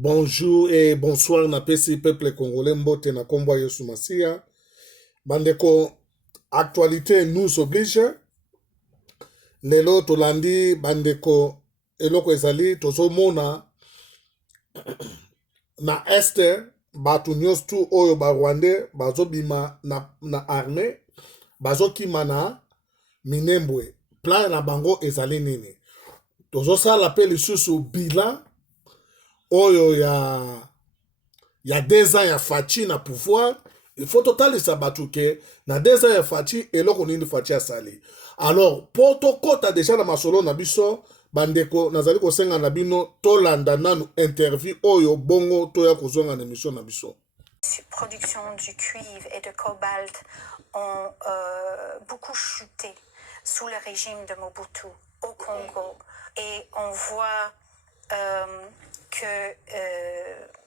Bonjour et bonsoir na pesi peuple congolais mbote na kombo Yesu Masia. Bandeko, actualité nous oblige. Lelo tolandi bandeko eloko ezali tozomona na este batu nyonso tu oyo ba Rwandais bazobima na armée bazokima na Minembwe. Plan na bango ezali nini? Tozosala pe lisusu bilan oyo ya 2 ans ya Faci na pouvoir. Il faut totalisa batu ke na 2 ans ya Faci eloko nini Faci asali. Alors po tokota deja na masolo na biso bandeko nazali kosenga na bino tolanda nanu interview oyo bongo toya kozonga na émission na biso. Production du cuivre et de cobalt ont beaucoup chuté sous le régime de Mobutu au Congo. Et on voit que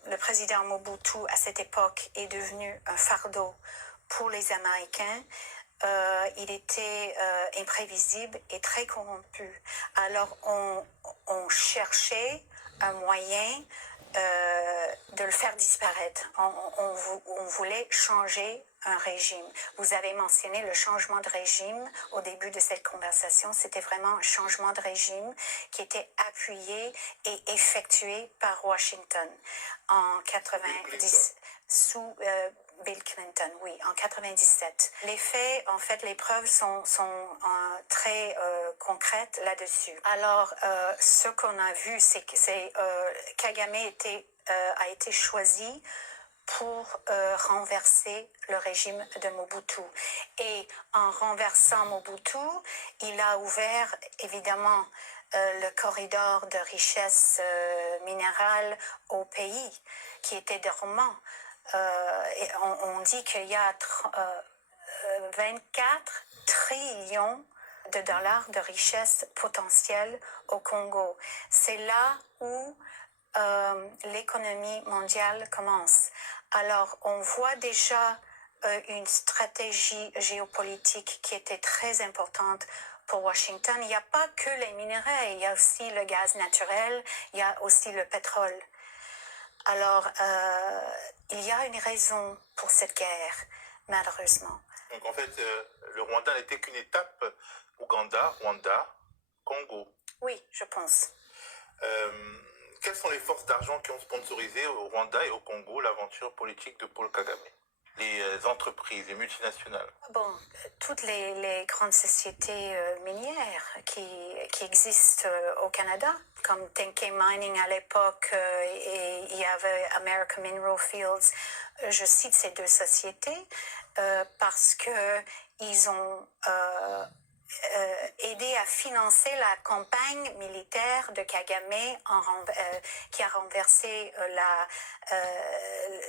le président Mobutu, à cette époque, est devenu un fardeau pour les Américains. Il était imprévisible et très corrompu. Alors on cherchait un moyen de le faire disparaître. On voulait changer un régime. Vous avez mentionné le changement de régime au début de cette conversation. C'était vraiment un changement de régime qui était appuyé et effectué par Washington en 90 sous Bill Clinton, oui, en 97. Les faits, en fait, les preuves sont très concrètes là-dessus. Alors, ce qu'on a vu, c'est que Kagame a été choisi pour renverser le régime de Mobutu. Et en renversant Mobutu, il a ouvert évidemment le corridor de richesse minérale au pays qui était dormant. Et on dit qu'il y a 24 trillions de dollars de richesse potentielle au Congo. C'est là où l'économie mondiale commence. Alors, on voit déjà une stratégie géopolitique qui était très importante pour Washington. Il n'y a pas que les minéraux, il y a aussi le gaz naturel, il y a aussi le pétrole. Alors, il y a une raison pour cette guerre, malheureusement. Donc, en fait, le Rwanda n'était qu'une étape. Ouganda, Rwanda, Congo. Oui, je pense. Quelles sont les forces d'argent qui ont sponsorisé au Rwanda et au Congo l'aventure politique de Paul Kagame? Les entreprises, les multinationales. Bon, toutes les grandes sociétés minières qui existent au Canada, comme Tenke Mining à l'époque, et il y avait American Mineral Fields. Je cite ces deux sociétés parce que ils ont aidé à financer la campagne militaire de Kagame qui a renversé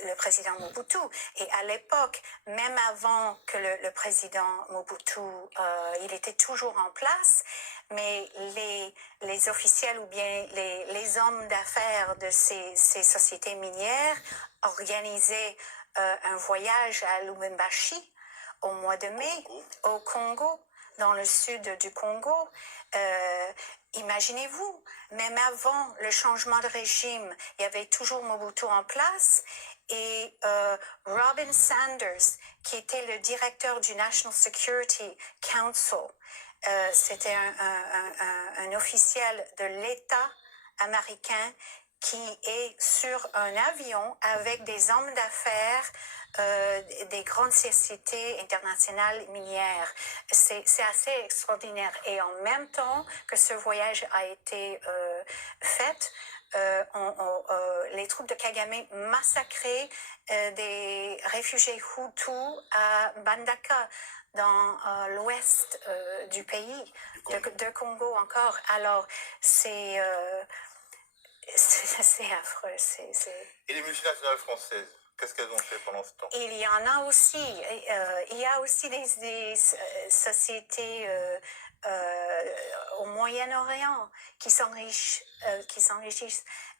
le président Mobutu. Et à l'époque, même avant que le président Mobutu, il était toujours en place, mais les officiels ou bien les hommes d'affaires de ces sociétés minières organisaient un voyage à Lubumbashi au mois de mai, au Congo, dans le sud du Congo. Imaginez-vous, même avant le changement de régime, il y avait toujours Mobutu en place et Robin Sanders, qui était le directeur du National Security Council, c'était un officiel de l'État américain qui est sur un avion avec des hommes d'affaires des grandes sociétés internationales minières. C'est assez extraordinaire. Et en même temps que ce voyage a été fait, les troupes de Kagame massacraient des réfugiés Hutus à Bandaka, dans l'ouest du pays, de Congo encore. Alors, c'est affreux. Et les multinationales françaises, qu'est-ce qu'elles ont fait pendant ce temps? Il y en a aussi. Il y a aussi des sociétés au Moyen-Orient qui s'enrichissent.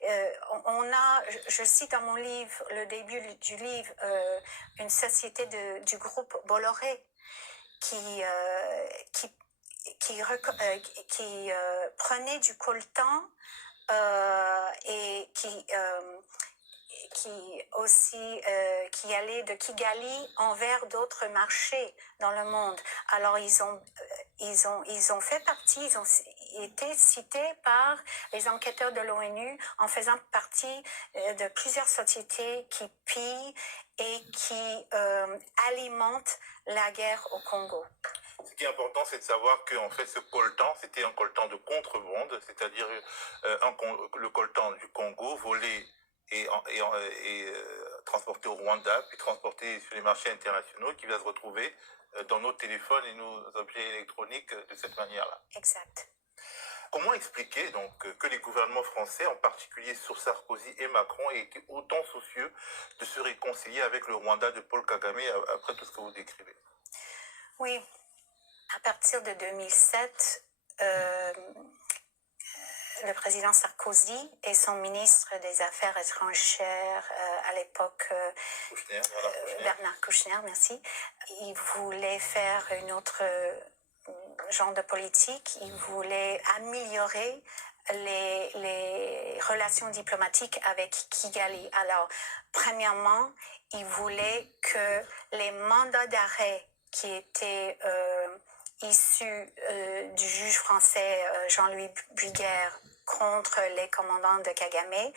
Je cite dans mon livre, le début du livre, une société du groupe Bolloré qui prenait du coltan et qui allait de Kigali envers d'autres marchés dans le monde. Alors ils ont fait partie, ils ont été cités par les enquêteurs de l'ONU en faisant partie de plusieurs sociétés qui pillent et qui alimentent la guerre au Congo. Ce qui est important, c'est de savoir qu'en fait, ce coltan, c'était un coltan de contrebande, c'est-à-dire le coltan du Congo volé et transporté au Rwanda, puis transporté sur les marchés internationaux, qui va se retrouver dans nos téléphones et nos objets électroniques de cette manière-là. Exact. Comment expliquer donc que les gouvernements français, en particulier sur Sarkozy et Macron, aient été autant soucieux de se réconcilier avec le Rwanda de Paul Kagame après tout ce que vous décrivez? Oui, à partir de 2007, le président Sarkozy et son ministre des Affaires étrangères à l'époque, Bernard Kouchner, merci, ils voulaient faire une autre genre de politique. Ils voulaient améliorer les relations diplomatiques avec Kigali. Alors, premièrement, ils voulaient que les mandats d'arrêt qui étaient issus du juge français Jean-Louis Bruguière contre les commandants de Kagame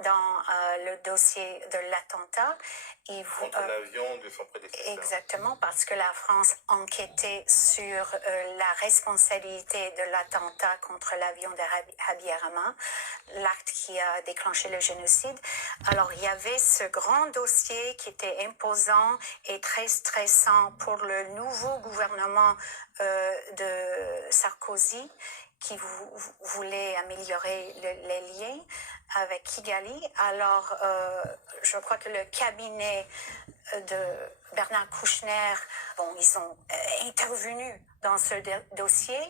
dans le dossier de l'attentat. Contre l'avion de son prédécesseur. Exactement, parce que la France enquêtait sur la responsabilité de l'attentat contre l'avion de Habyarimana, l'acte qui a déclenché le génocide. Alors, il y avait ce grand dossier qui était imposant et très stressant pour le nouveau gouvernement de Sarkozy, qui voulait améliorer les liens avec Kigali. Alors, je crois que le cabinet de Bernard Kouchner, ils ont intervenu dans ce dossier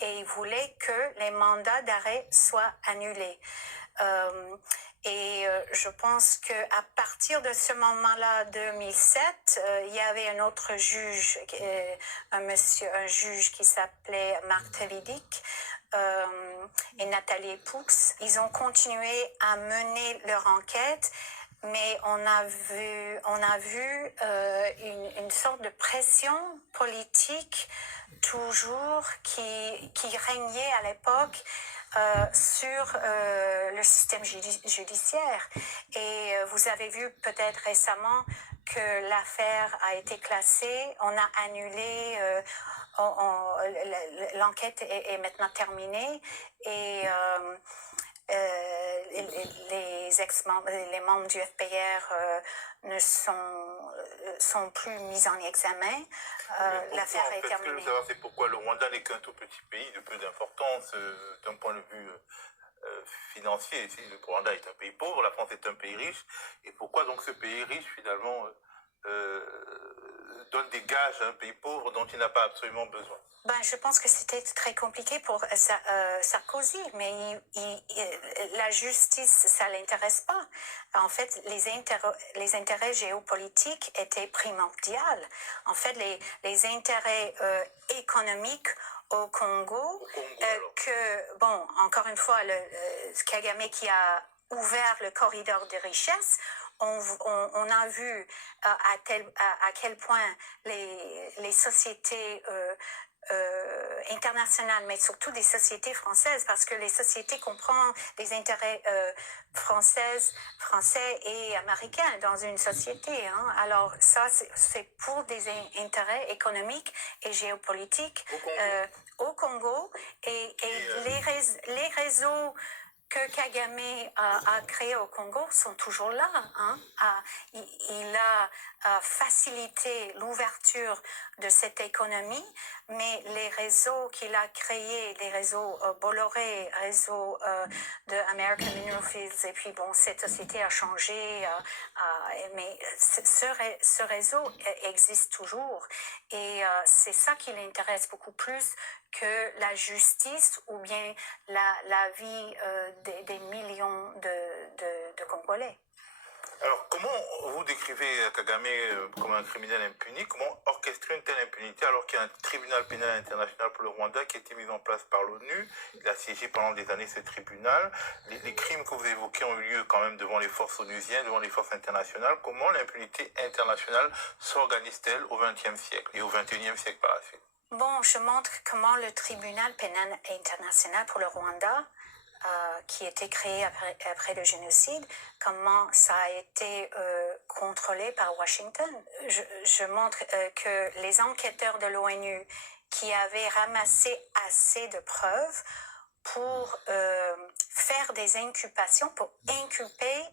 et ils voulaient que les mandats d'arrêt soient annulés. Je pense qu'à partir de ce moment-là, 2007, il y avait un autre juge, un juge qui s'appelait Marc Telidik et Nathalie Poux. Ils ont continué à mener leur enquête, mais on a vu une sorte de pression politique toujours qui régnait à l'époque sur le système judiciaire. Et vous avez vu peut-être récemment que l'affaire a été classée, on a annulé, l'enquête est maintenant terminée et les membres du FPR ne sont plus mis en examen. L'affaire est terminée. Ce que je veux savoir, c'est pourquoi le Rwanda n'est qu'un tout petit pays de peu d'importance d'un point de vue financier. Le Rwanda est un pays pauvre, la France est un pays riche. Et pourquoi donc ce pays riche, finalement, donne des gages à un pays pauvre dont il n'a pas absolument besoin? Je pense que c'était très compliqué pour Sarkozy, mais la justice, ça l'intéresse pas. En fait, les intérêts géopolitiques étaient primordiaux. En fait, les intérêts économiques au Congo, encore une fois, Kagame qui a ouvert le corridor de richesse, on a vu à quel point les sociétés internationales, mais surtout des sociétés françaises, parce que les sociétés comprennent des intérêts français et américains dans une société. Alors ça, c'est pour des intérêts économiques et géopolitiques au Congo. Et les réseaux que Kagame a créé au Congo sont toujours là. Il a facilité l'ouverture de cette économie, mais les réseaux qu'il a créés, les réseaux Bolloré, réseau de American Mineral Fields, et puis cette société a changé, mais ce réseau existe toujours. Et c'est ça qui l'intéresse beaucoup plus que la justice ou bien la vie des millions de Congolais. Alors, comment vous décrivez Kagame comme un criminel impuni? Comment orchestrer une telle impunité alors qu'il y a un tribunal pénal international pour le Rwanda qui a été mis en place par l'ONU. Il a siégé pendant des années ce tribunal. Les crimes que vous évoquez ont eu lieu quand même devant les forces onusiennes, devant les forces internationales. Comment l'impunité internationale s'organise-t-elle au XXe siècle et au XXIe siècle par la suite? Bon, je montre comment le tribunal pénal international pour le Rwanda, qui a été créé après le génocide, comment ça a été contrôlé par Washington. Je montre que les enquêteurs de l'ONU qui avaient ramassé assez de preuves pour faire des inculpations, pour inculper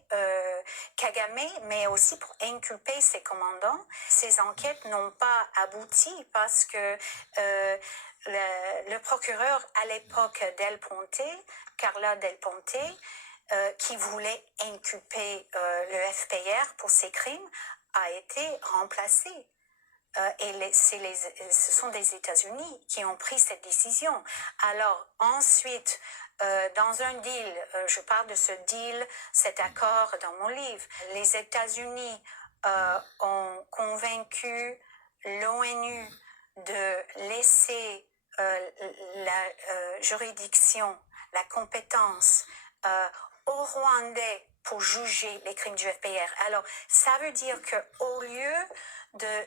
Kagame, mais aussi pour inculper ses commandants. Ces enquêtes n'ont pas abouti parce que le procureur à l'époque Del Ponte, Carla Del Ponte, qui voulait inculper le FPR pour ses crimes, a été remplacé. Et ce sont des États-Unis qui ont pris cette décision. Alors ensuite, dans un deal, je parle de ce deal, cet accord dans mon livre, les États-Unis ont convaincu l'ONU de laisser la juridiction, la compétence aux Rwandais pour juger les crimes du FPR. Alors, ça veut dire qu'au lieu de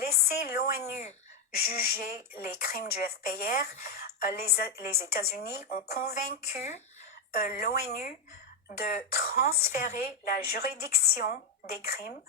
laisser l'ONU juger les crimes du FPR, les États-Unis ont convaincu l'ONU de transférer la juridiction des crimes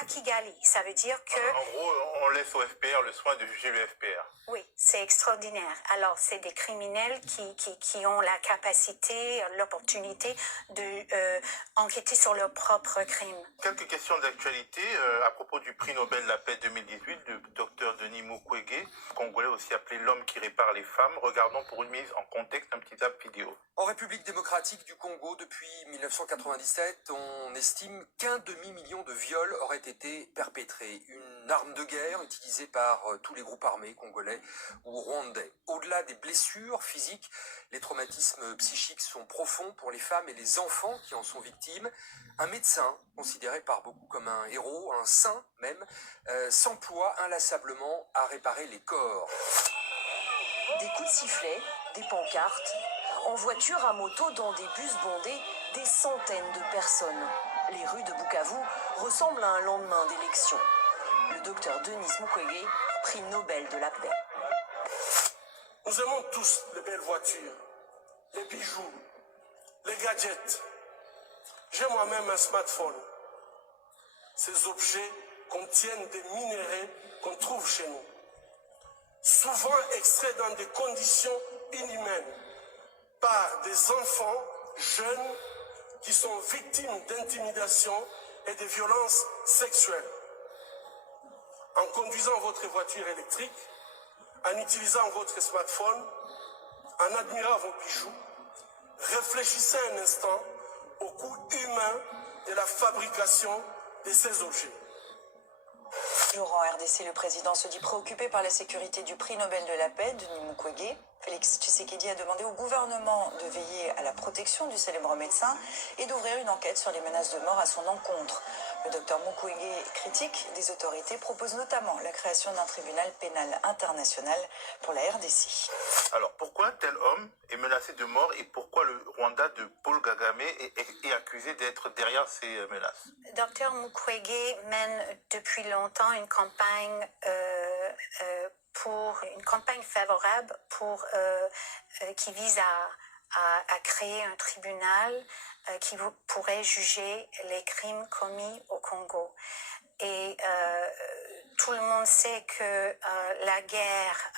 à Kigali. Ça veut dire que... En gros, on laisse au FPR le soin de juger le FPR. Oui, c'est extraordinaire. Alors, c'est des criminels qui ont la capacité, l'opportunité de enquêter sur leurs propres crimes. Quelques questions d'actualité à propos du prix Nobel de la paix 2018 du docteur Denis Mukwege, congolais aussi appelé l'homme qui répare les femmes. Regardons pour une mise en contexte un petit zap vidéo. En République démocratique du Congo, depuis 1997, on estime qu'un demi-million de viols auraient été perpétrés. Une arme de guerre utilisée par tous les groupes armés congolais ou rwandais. Au-delà des blessures physiques, les traumatismes psychiques sont profonds pour les femmes et les enfants qui en sont victimes. Un médecin, considéré par beaucoup comme un héros, un saint même, s'emploie inlassablement à réparer les corps. Des coups de sifflet, des pancartes, en voiture, à moto, dans des bus bondés, des centaines de personnes. Les rues de Bukavu ressemblent à un lendemain d'élection. Le docteur Denis Mukwege, prix Nobel de la paix. Nous aimons tous les belles voitures, les bijoux, les gadgets. J'ai moi-même un smartphone. Ces objets contiennent des minéraux qu'on trouve chez nous, souvent extraits dans des conditions inhumaines par des enfants jeunes qui sont victimes d'intimidation et de violences sexuelles. En conduisant votre voiture électrique, en utilisant votre smartphone, en admirant vos bijoux, réfléchissez un instant au coût humain de la fabrication de ces objets. Toujours en RDC, le président se dit préoccupé par la sécurité du prix Nobel de la paix, Denis Mukwege. Félix Tshisekedi a demandé au gouvernement de veiller à la protection du célèbre médecin et d'ouvrir une enquête sur les menaces de mort à son encontre. Le docteur Mukwege, critique des autorités, propose notamment la création d'un tribunal pénal international pour la RDC. Alors, pourquoi un tel homme est menacé de mort et pourquoi le Rwanda de Paul Kagame est accusé d'être derrière ces menaces? Dr Mukwege mène depuis longtemps une campagne favorable qui vise à créer un tribunal qui pourrait juger les crimes commis au Congo. Et tout le monde sait que la guerre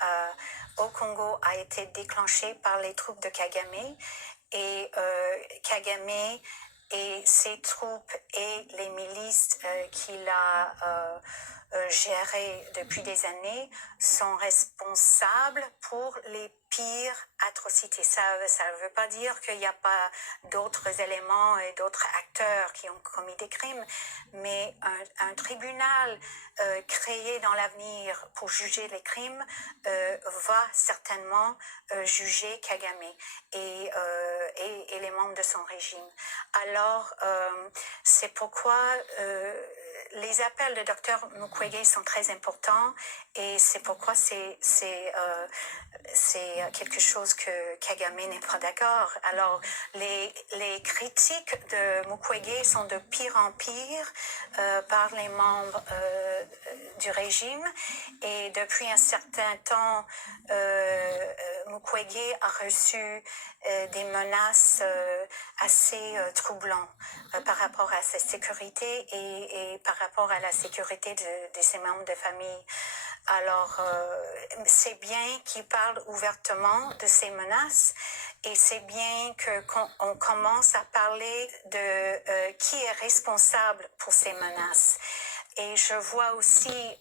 au Congo a été déclenchée par les troupes de Kagame et Kagame et ses troupes et les milices qu'il a gérées depuis des années sont responsables pour les pires atrocités. Ça ne veut pas dire qu'il n'y a pas d'autres éléments et d'autres acteurs qui ont commis des crimes, mais un tribunal créé dans l'avenir pour juger les crimes va certainement juger Kagame et les membres de son régime. Alors, c'est pourquoi les appels de Dr Mukwege sont très importants et c'est pourquoi c'est quelque chose que Kagame n'est pas d'accord. Alors, les critiques de Mukwege sont de pire en pire par les membres du régime et depuis un certain temps, Mukwege a reçu des menaces assez troublantes par rapport à sa sécurité et par rapport à la sécurité de ses membres de famille. Alors, c'est bien qu'il parle ouvertement de ces menaces et c'est bien qu'on commence à parler de qui est responsable pour ces menaces. Et je vois aussi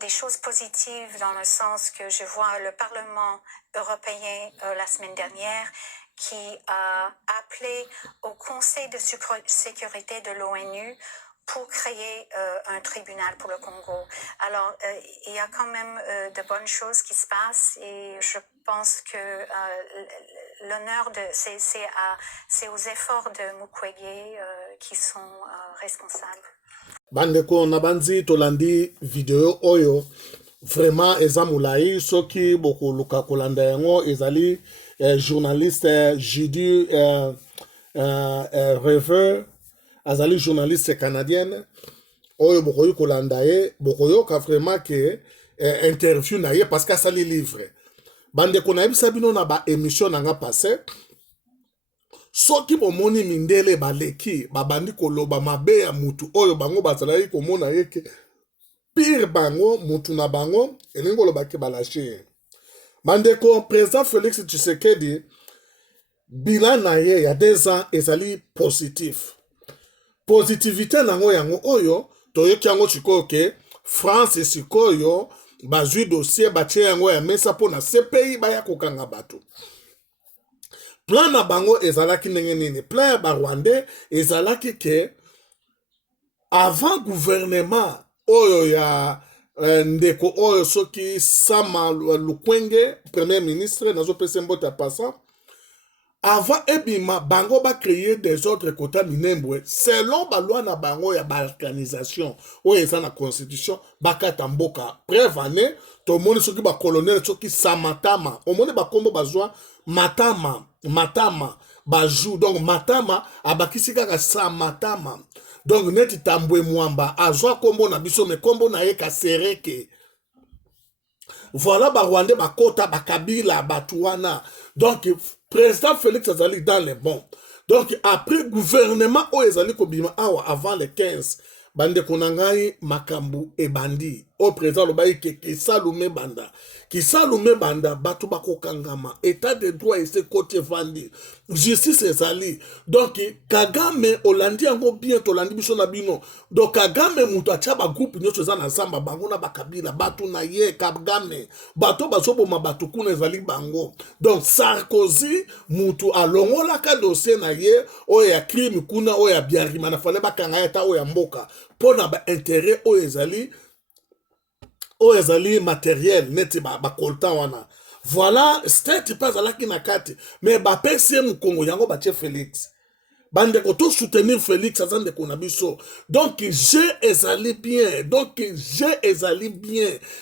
des choses positives dans le sens que je vois le Parlement européen la semaine dernière qui a appelé au Conseil de sécurité de l'ONU pour créer un tribunal pour le Congo. Alors, il y a quand même de bonnes choses qui se passent et je pense que l'honneur, c'est aux efforts de Mukwege qui sont responsables. Bandeko na banzi tolandi video oyo vraiment eza mulai soki boko luka kolanda yango ezali journaliste Judy Reveux azali journaliste canadienne oyo bokoyi kolanda ye bokoyoka vraiment ke interview na ye parce que asali livre bandeko nayebisa bino na ba émission nanga passé soki bomoni mindele baleki babandi koloba mabe ya mutu oyo bango bazalaki komona yeke pire bango mutu na bango elingi kolobaki balashe bandeko président Félix Tshisekedi bilan na ye ya 2 ans ezali positif positivité nango yango oyo toyoki yango sikoyo ke France sikoyo bazwi dossier batie yango ya mesa mpona CPI baya kokanga bato plan na bango ezalaki ndenge nini plan ya barwandais ezalaki ke avant gouvernement oyo ya ndeko oyo soki Sama Lukwenge premier ministre nazopesa mbote passa avant ebima bango ba créer des autres quotas minembwe selon ba loi na bango ya balkanisation oyo eza na constitution bakata mboka preuve année to moni soki ba colonel soki Samatama omoni ba kombo bazwa matama bajou donc matama abakisi kaka Samatama donc neti Tambwe Mwamba azwa kombo na biso me kombo na ye Kasereke. Voilà ba Rwandais bakota bakabila batuana donc président Félix azali dans les bons donc après gouvernement o ezali kobima awa avant le 15 bande konangai makambu ebandi o président lobai ke kisalume banda batu bakokangama état de droit ese côté vandi justice ezali donc Kagame olandi yango bien tolandi biso na bino donc Kagame mutu atia ba groupe nyonso eza na zamba bango na bakabila batu na ye Kagame bato bazoboma batu kuna ezali bango donc Sarkozy mutu alongolaka dossier na ye oyo ya crime kuna oyo ya biarima na fale bakanga eta oyo ya mboka pona ba intérêt oyo ezali matériel neti ba kolta wana voilà state pas alaki na kati mais ba PCM Congo yango batie Félix bande ko to soutenir Félix azande ko na biso donc je ezali bien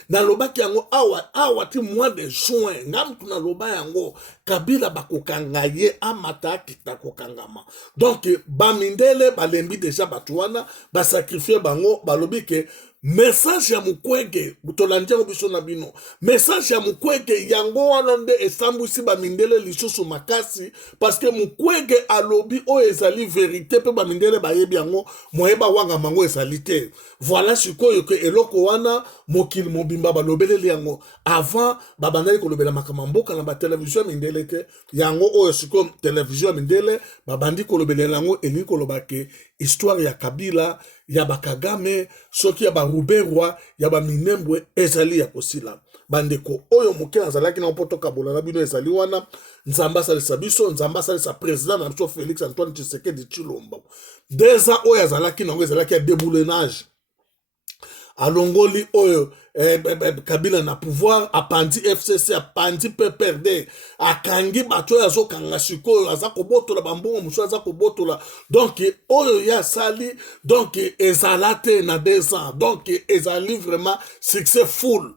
na lobaki yango awa ti mois de juin ngam tuna loba yango Kabila bakokanga ye amata kita kokangama donc bamindele balembi déjà batuana ba sacrifier bango balobi ke message ya Mukwege butolandi yango biso na bino message ya Mukwege yango wana nde esambwisi bamindele lisusu makasi parce que Mukwege alobi o ezali vérité pe bamindele bayebi yango moyeba wanga mango ezali te voilà sikoyo ke eloko wana mokili mobimba balobeleli yango avant babandaki kolobela makambo mboka na ba télévision mindele te yango oyo sikoyo télévision mindele babandi kolobelela yango elingi koloba ke histoire ya Kabila ya bakagame soki ya baruberwa ya baminembwe ezali ya kosila bandeko oyo moke azalaki na poto kabola na bino ezali wana nzamba asalisa biso nzamba asalisa président na biso Félix Antoine Tshisekedi Tshilombo 2 ans oyo azalaki nango ezalaki ya déboulonnage alongoli oyo Kabila na pouvoir, apandi FCC, apandi PPRD, akangi bato oyo azokanga sikoyo, aza kobotola bambongo musu aza kobotola. Donc oyo ya sali, donc ezalate na 2 ans. Donc ezali vraiment successful.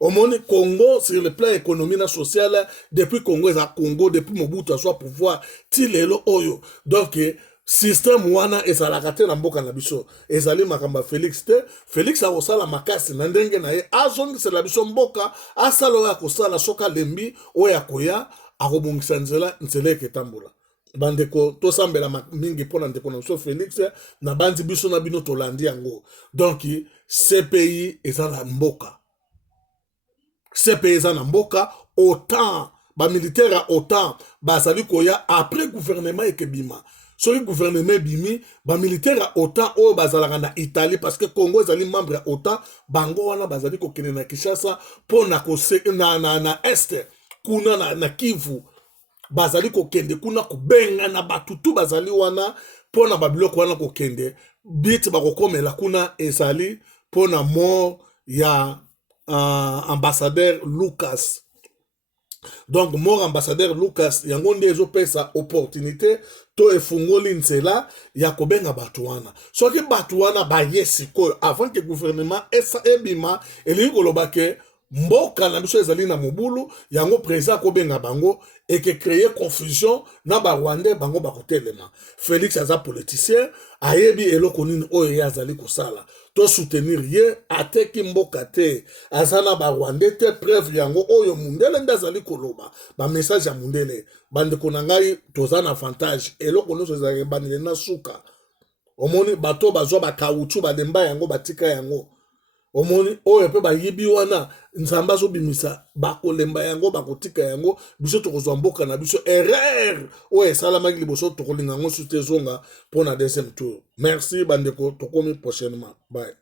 Au monde Congo, sur le plan économique et social, depuis Congo est à Congo, depuis Mobutu soit pouvoir, tilelo oyo. Donc, système wana ezalaka te na mboka na biso. Ezali makamba Félix te. Félix a osala makasi na ndenge na ye. Azongi se la biso mboka, asalo ya kosala soka lembi oya koya, akobongisa nzela eketambola. Bandeko tosambela mingi pona ndeko na biso Félix na bandi biso na bino tolandi yango. Donc, CPI ezala mboka. Ces paysans en mboka, autant, ba militaire à autant, ba sali koya après gouvernement ekebima. Sur le gouvernement bimi, ba militaire à autant, oh bazalaka na Italie, parce que Congo ezali membre à autant, bango wana bazali ko kene na Kinshasa, pour na kose, na Est, kuna na Kivu, bazali ko kende, kuna ko benga na batutu bazali wana, pour na babiloko wana ko kende, bit bako komela kuna ezali, pour na mort ya, ambassadeur Lucas. Donc mort ambassadeur Lucas yango nde ezopesa opportunité to efungoli nzela ya kobenga batu wana. Soki batu wana baye sikoyo avant que gouvernement esa ebima elingi koloba ke mboka na biso ezali na mobulu yango président kobenga bango et que créer confusion na ba Rwandais bango bakotelema. Félix aza politicien ayebi eloko nini oyo ye azali kosala. To soutenir ye ateki mboka te azana ba Rwandais te preuve yango oyo mundele ndazali koloba ba message ya mundele bande konangai tozana avantage eloko nyonso ezali banile na suka omoni bato bazwa ba kauchu balemba yango batika yango omoni oyo pe bayibi wana nzamba zo bimisa bakolemba yango bakotika yango biso tokozwa mboka na biso erreur oyo esalamaki liboso tokolinga ngo sute zonga pona deuxième tour. Merci bandeko, tokomi prochainement. Bye.